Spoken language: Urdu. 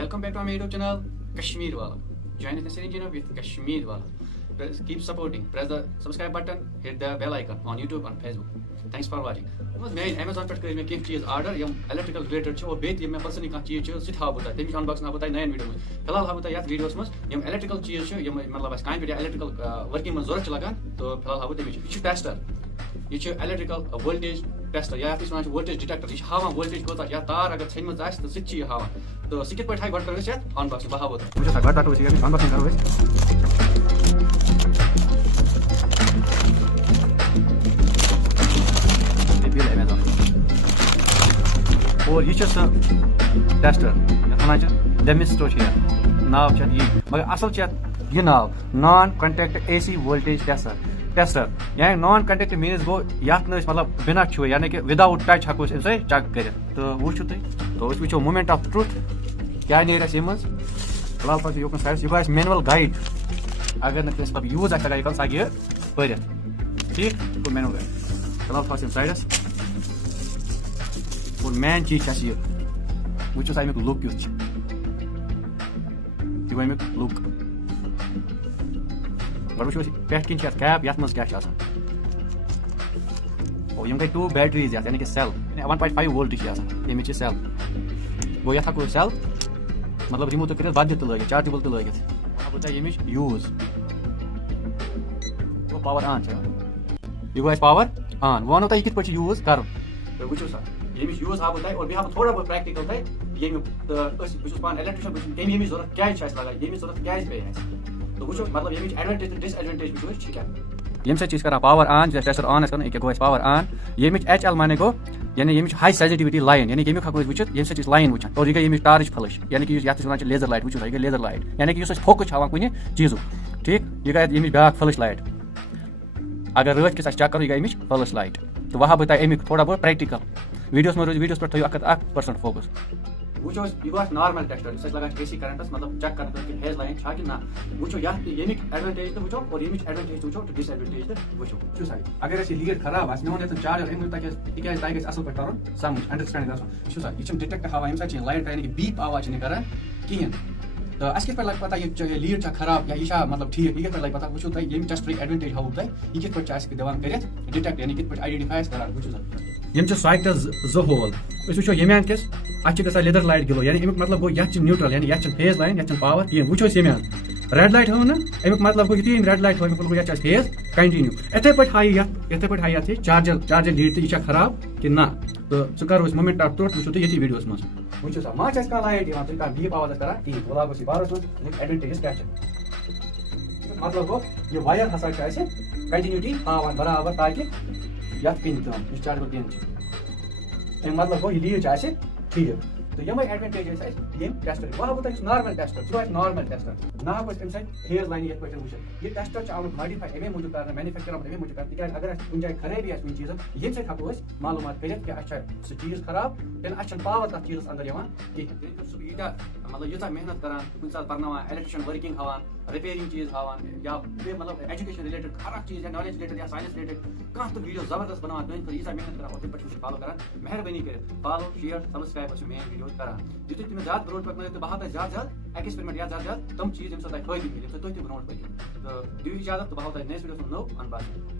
Welcome back to my YouTube channel, Kashmir Wallah. Join us Naseer with Kashmir Wallah. Keep supporting. Press the subscribe button, hit the bell icon on YouTube and Facebook. Thanks for watching. میں Amazon پٮ۪ٹھ کٔرۍ مےٚ کینٛہہ چیٖز آرڈر یِم الیکٹریکل رِلیٹڈ چھِ اور بیٚیہِ یِم مےٚ پٔرسنلی کانٛہہ چیٖز چھُ سُہ تہِ ہاوٕ بہٕ تۄہہِ تَمِچ انباکسنگ ہاوٕ بہٕ تۄہہِ نَیَن ویٖڈیو منٛز فی الحال ہاوٕ بہٕ تۄہہِ یَتھ ویٖڈیوَس منٛز یِم الیکٹریکل چیٖز چھِ یِم مطلب اَسہِ کامہِ پٮ۪ٹھ یا الیکٹریکل ؤرکِنٛگ منٛز ضوٚرتھ چھِ لگان تہٕ فی الحال ہاوٕ بہٕ تَمِچ یہِ چھُ ٹیسٹر یہ الیکٹریکل وولٹیج ٹیسٹر یا یتھ أسۍ وولٹیج ڈِٹیکٹر یہ ہاوان وولٹیج کوتاہ یا تار اگر ژھیٚنمٕژ آسہِ تہٕ سُہ تہِ چھِ یہِ ہاوان تہٕ سُہ کِتھ پٲٹھۍ ہاوِ گۄڈٕ کرو أسۍ یتھ انباکسنگ بہٕ ہاوو تۄہہِ وٕچھِو سا گۄڈٕ رَٹو أسۍ یہِ انباکسنگ کرو أسۍ Amazon اور یہ سہ ٹیسٹر یتھ ونان ڈیمسٹو ناو یہ مگر اصل یہ ناو نان کنٹیکٹ اے سی وولٹیج ٹیسٹر یعنی نان کنٹیکٹ مینز گو یتھ مطلب بنا چھو یعنی کہ وداؤٹ ٹچ ہکو امہ سۭتۍ چیک کرتھ تو وچھو تھی تو أسۍ وٕچھو مومنٹ آف ٹروتھ کیا نیرِ اَسہِ یِم فی الحال پتہٕ یوکُن سایڈس یہ گو اَسہِ مینول گایڈ اگر نہٕ کٲنٛسہِ مطلب یوٗز آسہِ کران یہِ کَرُن سُہ ہیٚکہِ یہِ پٔرِتھ ٹھیٖک یہِ گوٚو مینول گایڈ فی الحال تھاوَس یِم سایڈس اور مین چیز یہ وچھو سا امیک لک کیُتھ یہ گو امیک لک گۄڈٕ وٕچھو أسۍ پٮ۪ٹھ کِنۍ چھِ یتھ کیپ یتھ منٛز کیاہ چھِ آسان او یِم گٔے 2 بیٹریٖز یتھ یعنی کہ سیل 1.5 وولٹ چھِ آسان ییٚمِچ چھِ سیل گوٚو یتھ ہٮ۪کو أسۍ سیل مطلب رِموٗ تہِ کٔرِتھ بدلہِ تہِ لٲگِتھ چارجِبل تہِ لٲگِتھ وَنہو بہٕ تۄہہِ ییٚمِچ یوٗز گوٚو پاور آن چھِ یہِ گوٚو اَسہِ پاور آن وۄنۍ وَنو تۄہہِ یہِ کِتھ پٲٹھۍ چھِ یوٗز کَرُن تہٕ وٕچھو سا ییٚمِچ یوٗز ہاو بہٕ تۄہہِ اور بیٚیہِ ہاو بہٕ تھوڑا بہت پرٛیکٹِکل تۄہہِ ییٚمیُک تہٕ بہٕ چھُس پانہٕ الیکٹرٛشن بہٕ چھُس کَمہِ ییٚمِچ ضوٚرتھ کیٛازِ چھِ اَسہِ لگان ییٚمِچ ضوٚرتھ کیٛازِ پیٚیہِ اَسہِ تہٕ وٕچھو مطلب ییٚمِچ ایڈوانٹیج تہٕ ڈِس ایڈوانٹیج وٕچھو أسۍ چھِ کیٛاہ ییٚمہِ سۭتۍ چھِ أسۍ کران پاور آن ییٚلہِ ٹیسٹر آن آسہِ کرُن أکیاہ گوٚو اَسہِ پاور آن ییٚمِچ ایچ ایل مانے گوٚو یعنی ییٚمِچ ہاے سینسٹیوٹی لایِن یعنی کہ ییٚمیُک ہٮ۪کو أسۍ وٕچھِتھ ییٚمہِ سۭتۍ چھِ أسۍ لایِن وٕچھان اور یہِ گٔے ییٚمِچ ٹارٕچ فلش یعنی کہ یتھ أسۍ وَنان چھِ لیزر لایٹ وٕچھو یہِ گٔے لیزر لایٹ یعنی کہ یُس أسۍ فوکس چھِ ہاوان کُنہِ چیٖزُک ٹھیٖک یہِ گٔے ییٚمِچ بیٛاکھ فلش لایٹ اگر رٲتھ کِس آسہِ چیک کرُن یہِ گٔے اَمِچ فلش لایٹ تہٕ وۄنۍ ہاو بہٕ تۄہہِ امیُک تھوڑا بہت پرٛیکٹِکل ویٖڈیوَس منٛز روزِ ویٖڈیوَس پٮ۪ٹھ تھٲیِو 100% فوکس وٕچھو أسۍ یہِ گوٚو اَسہِ نارمل ٹیسٹر یُس اَسہِ لگان چھِ اے سی کرنٹس مطلب چیک کرنہٕ خٲطرٕ کہِ فیز لایِن چھا کِنہٕ نہ وٕچھو یتھ ییٚمِکۍ ایڈوانٹیج تہِ وٕچھو اور ییٚمِچ ایڈوانٹیج تہِ وٕچھو تہٕ ڈِس ایڈوانٹیج تہِ وٕچھو وٕچھو سا اگر اَسہِ یہِ لیٖڈ خراب آسہِ مےٚ ووٚن ییٚتٮ۪ن چارجر أنۍ تۄہہِ تِکیازِ تۄہہِ گژھِ اصل پٲٹھۍ ترُن سمجھ انڈرسٹینڈ گژھُن وٕچھو سا یہِ چھُنہٕ ڈِٹیکٹ ہاوان ییٚمہِ ساتہٕ چھِ یہِ لایٹ یعنی کہ بیٖپ آواز چھِنہٕ یہِ کران کِہینۍ تہٕ اَسہِ کِتھ پٲٹھۍ لگہِ پتہ یہِ لیٖڈ چھا خراب یا یہِ چھا مطلب ٹھیٖک یہِ کِتھ پٲٹھۍ لگہِ پتہ وٕچھو تۄہہِ ییٚمہِ ٹیسٹرٕکۍ ایڈوانٹیج ہاوو تۄہہِ یہِ کِتھ پٲٹھۍ چھِ اَسہِ دِوان کٔرِتھ ڈِٹیکٹ یعنی کِتھ پٲٹھۍ آیڈینٹِفاے آسہِ کران وٕچھو سا یِم چھِ ساکٹس 2 ہول أسۍ وٕچھو ییٚمہِ اَندٕ کِس اَتھ چھِ گژھان لیدر لایٹ گِلو یعنی امیُک مطلب گوٚو یتھ چھِ نیوٗٹرل یعنی یتھ چھِنہٕ فیز لایِن یتھ چھِنہٕ پاور کِہینۍ وٕچھو أسۍ ییٚمہِ اَندٕ ریڈ لایٹ ہٲو نہٕ امیُک مطلب گوٚو یُتھُے أمۍ ریڈ لایٹ ہٲو امیُک مطلب گوٚو یتھ چھِ اَسہِ فیز کنٹِنیوٗ یِتھٕے پٲٹھۍ ہایہِ یتھ یہِ چارجر لیٖڈ تہٕ یہِ چھا خراب کِنہٕ نہ تہٕ سُہ کرو أسۍ مومنٹ آف ٹروتھ وٕچھو تُہۍ ییٚتھی ویٖڈیوَس منٛز وٕچھو سا ما چھِ اَسہِ کانٛہہ لایٹ یِوان تُہۍ کانٛہہ بیٖپ آواز آسہِ کران کِہینۍ بہٕ لاگو أسۍ یہِ پاورَس منٛز امیُک ایڈوانٹیجز کیاہ چھِ مطلب گوٚو یہِ وایَر ہسا چھِ اَسہِ کنٹِنیوٗٹی ہاوان برابر تاکہِ یتھ پِن تام یُس چارجر پِن چھِ امیُک مطلب گوٚو یہِ لیٖڈ چھِ اَسہِ ٹھیٖک تہٕ یِمے ایڈوانٹیج ٲسۍ اَسہِ ییٚمہِ ٹیسٹرٕکۍ وۄنۍ ہاوو تۄہہِ یُس نارمل ٹیسٹر سُہ آسہِ نارمل ٹیسٹر نہ ہٮ۪کو أسۍ اَمہِ سۭتۍ فیز لاینہِ یِتھ پٲٹھۍ وٕچھِتھ یہِ ٹیسٹر چھُ آمُت ماڈِفاے اَمے موٗجوٗب کرنہٕ مینِفیکچر آمُت اَمے موٗجوٗب کرنہٕ تِکیازِ اگر اَسہِ کُنہِ جایہِ خرٲبی آسہِ کُنہِ چیٖزن ییٚمہِ سۭتۍ ہٮ۪کو أسۍ معلوٗمات کٔرِتھ کہِ اَسہِ چھا سُہ چیٖز خراب کِنہٕ اَسہِ چھُنہٕ پاور تَتھ چیٖزس اندر یِوان کِہینۍ سُہ ییٖتیاہ مطلب ییٖژاہ محنت کران کُنہِ ساتہٕ پرناوان الیکٹرشن ؤرکِنگ ہاوان رِپیرِنگ چیٖز ہاوان یا بیٚیہِ مطلب ایجوکیشن رِلیٹڈ ہر اکھ چیٖز یا نالیج رِلیٹڈ یا ساینس رِلیٹڈ کانٛہہ تہِ ویٖڈیو زبردست بناوان تُہنٛدِ خٲطرٕ ییٖژاہ محنت کران اور تَمہِ پتہٕ چھُ فالو کران مہربٲنی کٔرِتھ فالو شِیر سبسکرایب ٲسِو میٲنۍ ویٖڈیو کران یُتھُے تُہۍ مےٚ زیادٕ برونٛٹھ پکنٲیِو تہٕ بہٕ ہاو تۄہہِ زیادٕ زیادٕ ایکسپیرمنٹ یا زیادٕ زیادٕ تِم چیٖز ییٚمہِ سۭتۍ تۄہہِ فٲیدٕ مِلہِ ییٚمہِ سۭتۍ تُہۍ تہِ برونٛٹھ پٔکِو تہٕ دِیِو اِجازت تہٕ بہٕ ہاو تۄہہِ نیکسٹ ویٖڈیوَس منٛز نوٚو انباکسنگ